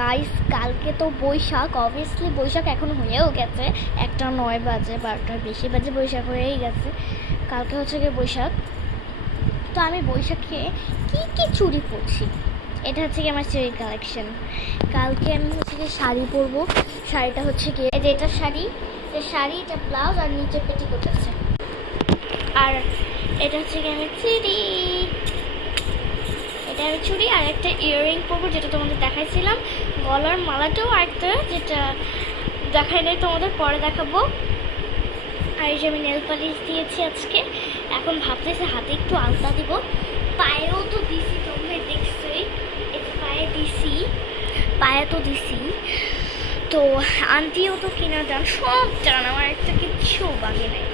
Guys কালকে তো Boishakh, obviously Boishakh এখন হয়েও গেছে, 1:09 বাজে, 12টার বেশি বাজে, বৈশাখ হয়েই গেছে। কালকে হচ্ছে গিয়ে বৈশাখ। তো আমি বৈশাখে কি কি চুড়ি পরছি, এটা হচ্ছে গিয়ে আমার চুড়ির কালেকশন। কালকে আমি হচ্ছে গিয়ে শাড়ি পরবো। শাড়িটা হচ্ছে গিয়ে এই যে এটা শাড়ি, এটা ব্লাউজ আর নিচে পেটিকোট আছে। আর এটা হচ্ছে গিয়ে আমি চুড়ি, এটা আমি চুড়ি আর একটা ইয়াররিং পরবো, যেটা তোমাদের দেখাইছিলাম। গলার মালাটাও একটা, যেটা দেখাই নাই তোমাদের, পরে দেখাবো। আর এই যে আমি নেল পালিশ দিয়েছি আজকে। এখন ভাবতেছি হাতে একটু আলতা দিব, পায়েও তো দিছি, তোমরা দেখছোই, পায়ে তো দিছি। তো আন্টিও তো কিনা দান, সব জান, আমার একটা কিচ্ছু বাকি নেই।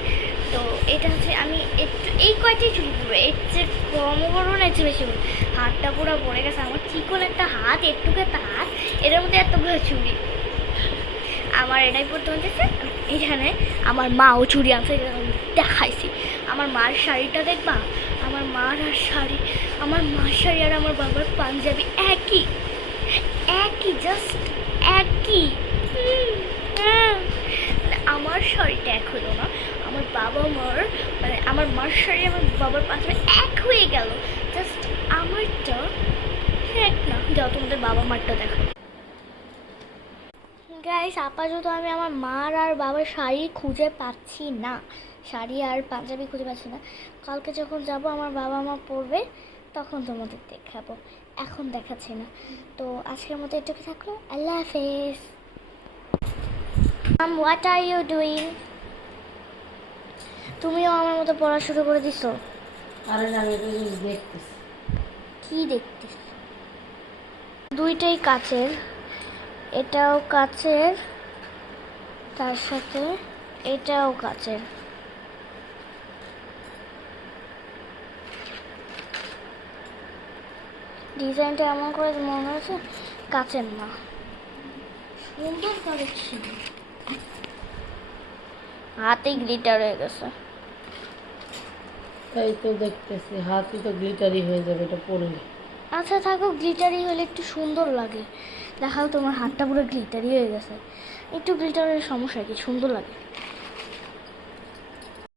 তো এটা হচ্ছে আমি একটু এই কয়টাই চুরি করবো, এর চেয়ে কমও করবো না, এর চেয়ে বেশি করবো। হাতটা পুরো ভরে গেছে আমার, চিকন একটা হাত, একটুকে একটা হাত, এটার মধ্যে এতগুলো চুড়ি। আমার এটাই পড়তে হচ্ছে। এখানে আমার মাও চুড়ি আনছে, দেখাইছি। আমার মার শাড়িটা দেখবা, আমার মার আর শাড়ি, আমার মার শাড়ি আর আমার বাবার পাঞ্জাবি একই, জাস্ট একই। আমার শাড়িটা এক হলো না, আমার বাবা মার, মানে আমার মার শাড়ি আমার বাবার পাঞ্জাবি এক হয়ে গেল, জাস্ট আমারটা এক না। যাও তোমাদের বাবা মারটা দেখো। গাইস আপাতত আমি আমার মার আর বাবার শাড়ি খুঁজে পাচ্ছি না, শাড়ি আর পাঞ্জাবি খুঁজে পাচ্ছি না। কালকে যখন যাব আমার বাবা মা পরবে, তখন তোমাদের দেখাবো, এখন দেখাচ্ছি না। তো আজকের মতো এটুকু থাকলো, আল্লাহ হাফেজ। What are you doing? তুমিও আমার মতো পড়া শুরু করে দিছো? আরে আমি এটা দেখতেছি। কি দেখতেছ? দুইটাই কাচের, এটাও কাচের, তার সাথে এটাও কাচের। ডিজাইনটা এমন করে মনে হচ্ছে কাচের না, সুন্দর কালেকশন। হাতে গ্লিটার হয়ে গেছে। তাই তো দেখতেছি, হাতই তো গ্লিটারি হয়ে যাবে এটা পরলে। আচ্ছা থাকো, গ্লিটারি হলে একটু সুন্দর লাগে। দেখাও তোমার হাতটা পুরো গ্লিটারি হয়ে গেছে, একটু গ্লিটারের সমস্যা কি, সুন্দর লাগে।